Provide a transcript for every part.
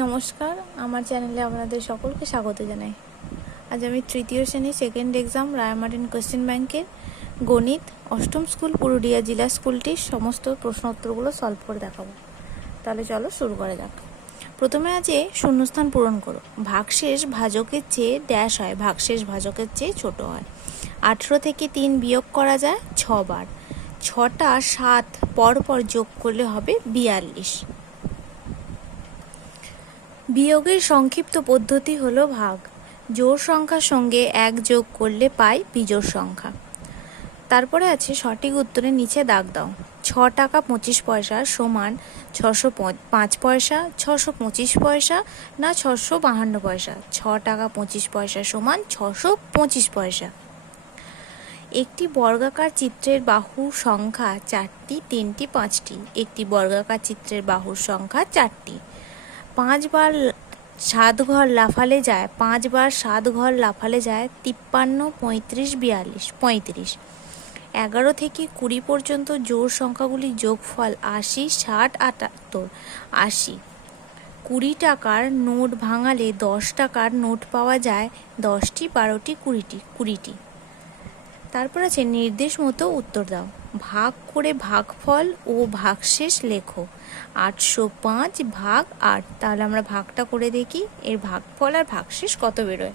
নমস্কার, আমার চ্যানেলে আপনাদের সকলকে স্বাগত জানাই। আজ আমি তৃতীয় শ্রেণী সেকেন্ড এক্সাম রায়মার্টিন কোশ্চেন ব্যাংকের গণিত অষ্টম স্কুল পুরুলিয়া জেলা স্কুলটির সমস্ত প্রশ্ন উত্তরগুলো সলভ করে দেখাবো। তাহলে চলো শুরু করা যাক। প্রথমে আছে শূন্যস্থান পূরণ করো। ভাগশেষ ভাজকের চেয়ে ড্যাশ হয়, ভাগশেষ ভাজকের চেয়ে ছোট হয়। 18 থেকে 3 বিয়োগ করা যায় 6 বার। 6টা 7 পর পর যোগ করলে হবে 42। বিয়োগের সংক্ষিপ্ত পদ্ধতি হলো ভাগ। জোড় সংখ্যার সঙ্গে 1 যোগ করলে পাই বিজোড় সংখ্যা। তারপরে আছে সঠিক উত্তরের নিচে দাগ দাও। 6 টাকা 25 পয়সা সমান 605 পয়সা, 625 পয়সা না 652 পয়সা। 6 টাকা 25 পয়সা সমান 625 পয়সা। একটি বর্গাকার চিত্রের বাহুর সংখ্যা 4টি, 3টি, 5টি। একটি বর্গাকার চিত্রের বাহুর সংখ্যা 4টি। 5 বার 7 ঘর লাফালে যায়, 5 বার 7 ঘর লাফালে যায় 53, 35, 42, 35। 11 থেকে 20 পর্যন্ত জোড় সংখ্যাগুলির যোগফল 80, 60, 78, 80। 20 টাকার নোট ভাঙালে 10 টাকার নোট পাওয়া যায় 10টি, 12টি, 20টি। তারপর আছে নির্দেশ মতো উত্তর দাও। ভাগ করে ভাগফল ও ভাগশেষ লেখো। 805 ভাগ 8। তাহলে আমরা ভাগটা করে দেখি এর ভাগফল আর ভাগশেষ কত বেরোয়।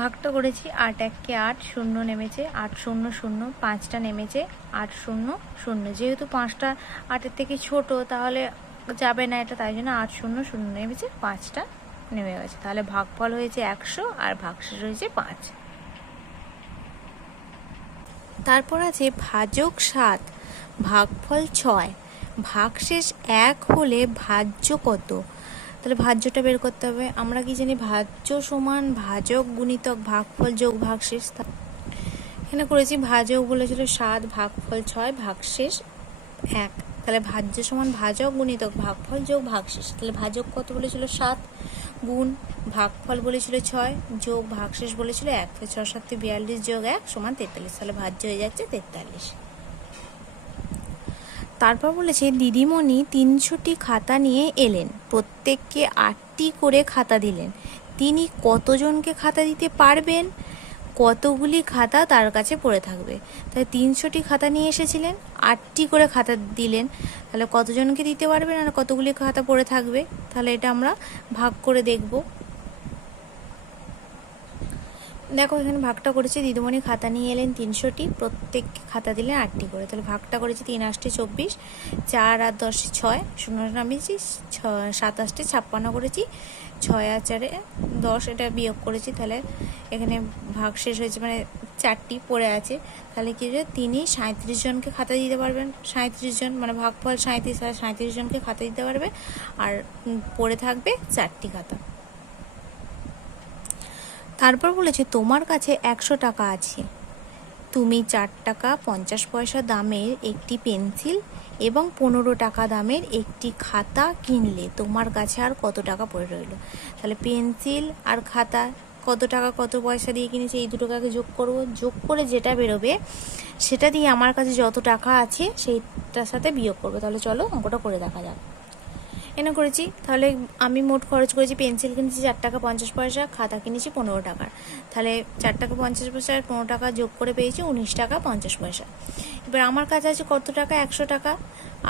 ভাগটা করেছি 8 1 8, 0 নেমেছে, 8 0 0, 5টা নেমেছে, 8 0 0। যেহেতু 5টা 8-এর থেকে ছোট তাহলে যাবে না এটা, তাই জন্য 8 0 0 নেমেছে, 5টা নেমে গেছে। তাহলে ভাগফল হয়েছে 100 আর ভাগশেষ হয়েছে 5। তারপর আছে ভাজক 7 ভাগফল 6, ভাগশেষ 1 হলে ভাজ্য কত? তাহলে ভাজ্যটা বের করতে হবে। আমরা কি জানি ভাজ্য সমান ভাজক গুণিতক ভাগফল যোগ ভাগশেষ। এখানে করেছি ভাজক বলেছিল 7 ভাগফল 6 ভাগশেষ 1। তাহলে ভাজ্য সমান ভাজক গুণিতক ভাগফল যোগ ভাগশেষ। তাহলে ভাজক কত বলেছিল 7 গুণ ভাগফল বলেছিল 6 যোগ ভাগশেষ বলেছিল 1। 6 7 42 যোগ 1 সমান 43। তাহলে ভাজ্য হয়ে যাচ্ছে 43। তারপর বলেছে দিদিমণি 300টি খাতা নিয়ে এলেন, প্রত্যেককে 8টি করে খাতা দিলেন। তিনি কতজনকে খাতা দিতে পারবেন? কতগুলি খাতা তার কাছে পড়ে থাকবে। তাহলে 300টি খাতা নিয়ে এসেছিলেন, 8টি করে খাতা দিলেন, তাহলে কতজনকে দিতে পারবেন আর কতগুলি খাতা পড়ে থাকবে। তাহলে এটা আমরা ভাগ করে দেখব। দেখো এখানে ভাগটা করেছি, দিদিমণি খাতা নিয়ে এলেন 300টি, প্রত্যেক খাতা দিলেন 8টি করে। তাহলে ভাগটা করেছি 3 8 24, 4 আর 10 6, 0 নামিয়েছি, 7 8 56 করেছি, 6 আর 4 10, এটা বিয়োগ করেছি। তাহলে এখানে ভাগ শেষ হয়েছে, মানে 4টি পড়ে আছে। তাহলে কি হচ্ছে, তিনি 37 জনকে খাতা দিতে পারবেন। 37 জন মানে ভাগফল 37, 37 জনকে খাতা দিতে পারবে আর পড়ে থাকবে 4টি খাতা। তারপর বলেছে তোমার কাছে 100 টাকা আছে, তুমি 4 টাকা 50 পয়সা দামের একটি পেন্সিল এবং 15 টাকা দামের একটি খাতা কিনলে, তোমার কাছে আর কত টাকা পড়ে রইল? তাহলে পেন্সিল আর খাতা কত টাকা কত পয়সা দিয়ে কিনেছে, এই দুটোকে যোগ করব। যোগ করে যেটা বেরোবে সেটা দিয়ে আমার কাছে যত টাকা আছে সেইটার সাথে বিয়োগ করবো। তাহলে চলো অঙ্কটা করে দেখা যাক। এনে করেছি, তাহলে আমি মোট খরচ করেছি, পেন্সিল কিনেছি 4 টাকা 50 পয়সা, খাতা কিনেছি 15 টাকার। তাহলে 4 টাকা 50 পয়সা আর 15 টাকা যোগ করে পেয়েছি 19 টাকা 50 পয়সা। এবার আমার কাছে আছে কত টাকা, 100 টাকা।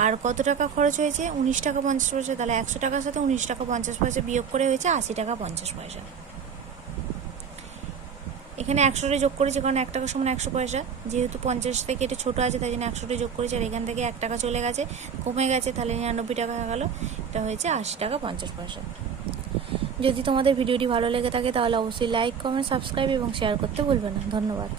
আর কত টাকা খরচ হয়েছে, 19 টাকা 50 পয়সা। তাহলে 100 টাকার সাথে 19 টাকা 50 পয়সা বিয়োগ করে হয়েছে 80 টাকা 50 পয়সা। এখানে 100টা যোগ করেছি কারণ 1 টাকা সমান 100 পয়সা। যেহেতু 50 থেকে এটা ছোটো আছে তাই জন্য 100টা যোগ করেছি, আর এখান থেকে 1 টাকা চলে গেছে, কমে গেছে, তাহলে 99 টাকা হয়ে গেল। এটা হয়েছে 80 টাকা 50 পয়সা। যদি তোমাদের ভিডিওটি ভালো লেগে থাকে তাহলে অবশ্যই লাইক, কমেন্ট, সাবস্ক্রাইব এবং শেয়ার করতে ভুলবে না। ধন্যবাদ।